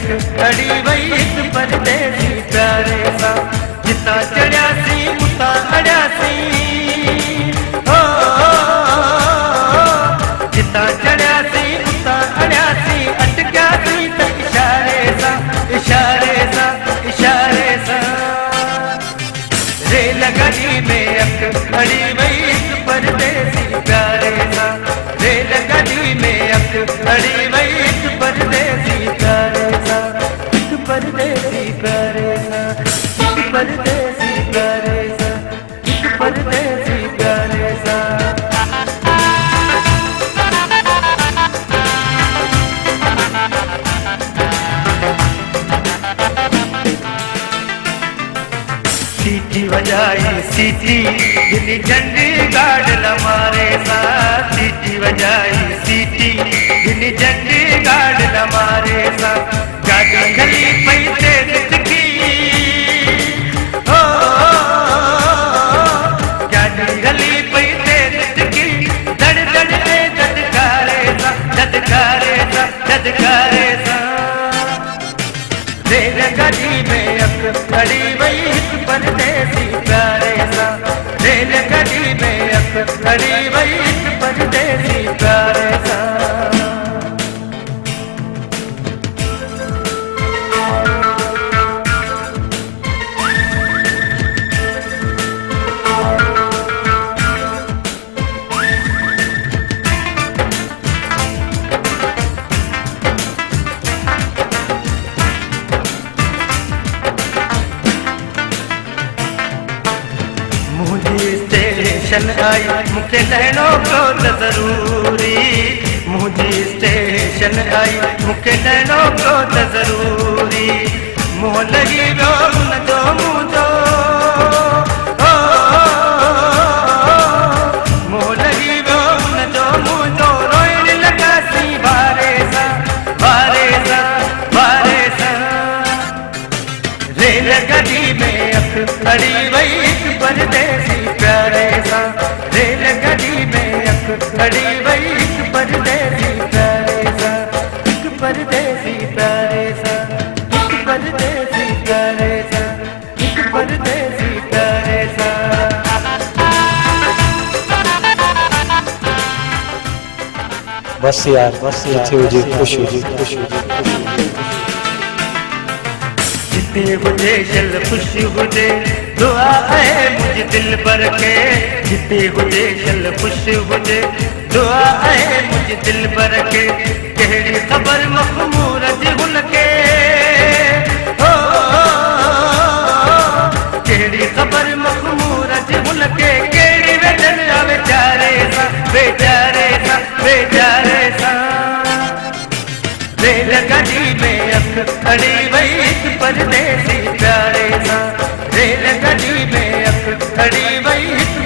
अख अड़ी वई एक परदेसी प्यारे सा जिता चढ़ियासी उता अड़ियासी हो जिता चढ़ियासी उता अड़ियासी अटकियासी त इशारे सा इशारे सा इशारे सा रेलगाड़ी में अख अड़ी वई एक परदेसी प्यारे सा रेलगाड़ी में अख अड़ी वई एक परदेसी प्यारे सा एक परदेसी प्यारे सा एक परदेसी प्यारे सा एक परदेसी प्यारे सा सीटी बजाई सीटी दिल्ली झंडी गाड़ लमारे सा सीटी बजाई सीटी दिल्ली झंडी गाड़ लमारे सा गाड़ी गली पैसे दिखी हो गाड़ी गली पैसे दिखी दड़ दड़ ए ददकारे सा ददकारे सा ददकारे सा रेलगाड़ी में अख अड़ी वई एक परदेसी प्यारे सा रेलगाड़ी में अख अड़ी वई एक परदेसी प्यारे सा स्टेशन आई मुखे लहनो को त जरूरी मुझी स्टेशन आई मुखे लहनो को त जरूरी मुँह लगी वो न जो मुझो मुँह लगी वो न जो मुझो रोइन लगा सी बारे सा बारे सा बारे सा रेलगाड़ी में अख अड़ी वई एक परदेसी प्यारे सा रेलगाड़ी में अख अड़ी वई एक परदेसी प्यारे सा एक परदेसी प्यारे सा एक परदेसी प्यारे सा एक परदेसी प्यारे सा बस यार जिथे हुजे खुश हुजे जिते हुजे चल खुश हुजे दुआ है मुझे दिल भर के जिते हुजे चल खुश हुजे दुआ है मुझे दिल भर के केड़ी खबर मखमूर हुन के हो केड़ी खबर मखमूर हुन के केड़ी वेदन बेचारे सा बेचारे सा बेचारे सा रेलगाड़ी में अख अड़ी वई एक परदेसी प्यारे सा रेलगाड़ी में अख अड़ी वई एक